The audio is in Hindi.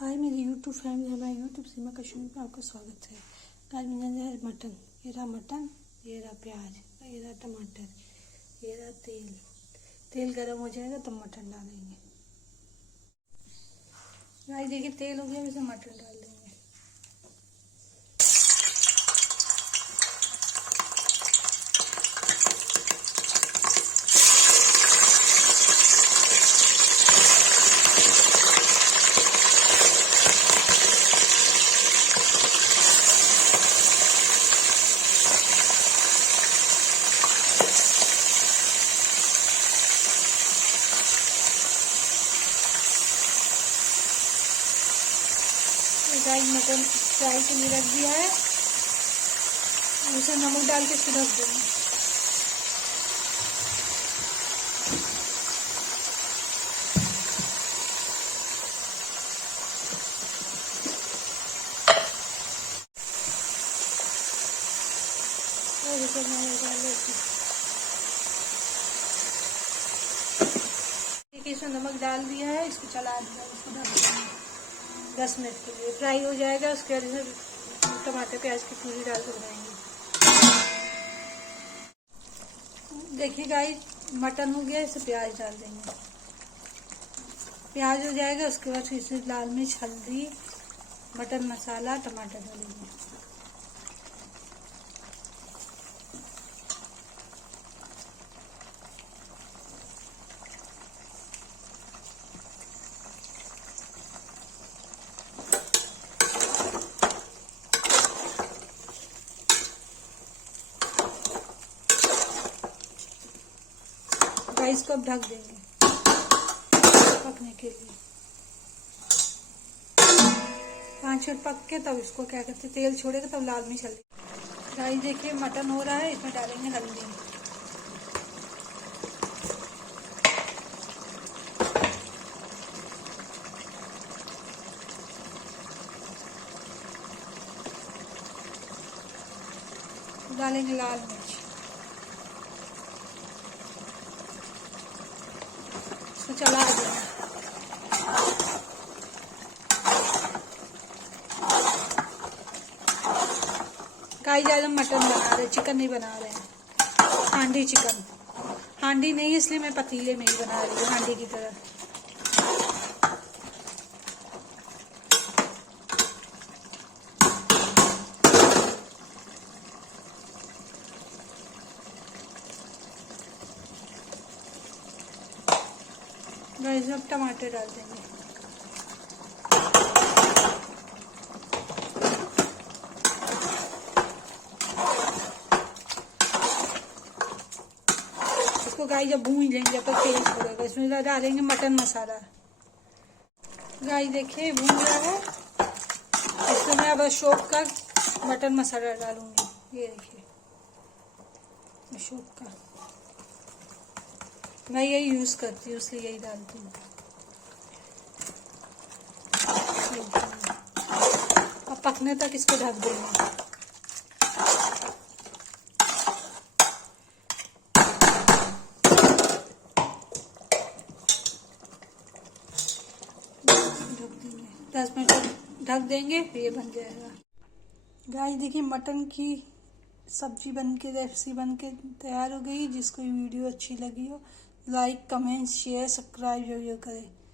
हाय मेरी यूट्यूब फैमिली, हमारे यूट्यूब सीमा कश्मीर में आपका स्वागत है। आज मैंने है मटन, ये रहा मटन, ये रहा प्याज, ये रहा टमाटर, ये रहा तेल। तेल गर्म हो जाएगा तब मटन डालेंगे। भाई देखिए तेल हो गया, वैसे मटन डाल देंगे। गाइस मटन फ्राई के लिए रख दिया है, उसे नमक डाल के इसको ढक देंगे। और इसे नमक डाल देते, देखिए इसमें नमक डाल दिया है, इसको चला दिया, इसको ढक देंगे 10 मिनट के लिए। फ्राई हो जाएगा, उसके बाद इसे टमाटर प्याज की प्यूरी डाल कर बनाएंगे। देखिए गाइस मटन हो गया, इसे प्याज डाल देंगे। प्याज हो जाएगा, उसके बाद इसे लाल मिर्च, हल्दी, मटन मसाला, टमाटर डालेंगे। इसको अब ढक देंगे पकने के लिए। 5 मिनट पक के तब इसको क्या करते, तेल छोड़ेगा तब लाल मिर्च, हल्दी। गाइस देखिए मटन हो रहा है, इसमें डालेंगे हल्दी। डालेंगे लाल मिर्च, इसको चला देंगे। गाइस आज हम मटन बना रहे, चिकन नहीं बना रहे हैं। हांडी चिकन, हांडी नहीं इसलिए मैं पतीले में ही बना रही हूँ, हांडी की तरह। गाइस अब टमाटर डाल देंगे। इसको गाइस जब भून लेंगे, जब तक तेल छोड़ेगा, इसमें डालेंगे मटन मसाला। गाइस देखिए भून गया है, इसमें मैं अब अशोक का मटन मसाला डालूंगी। ये देखिए अशोक का, मैं यही यूज करती हूँ इसलिए यही डालती हूँ। अब पकने तक इसको ढक देंगे। ढक देंगे 10 मिनट ढक देंगे, फिर ये बन जाएगा। गाइस देखिए मटन की सब्जी बन के, रेसिपी बन के तैयार हो गई। जिसको वीडियो अच्छी लगी हो, लाइक, कमेंट, शेयर, सब्सक्राइब जरूर करें।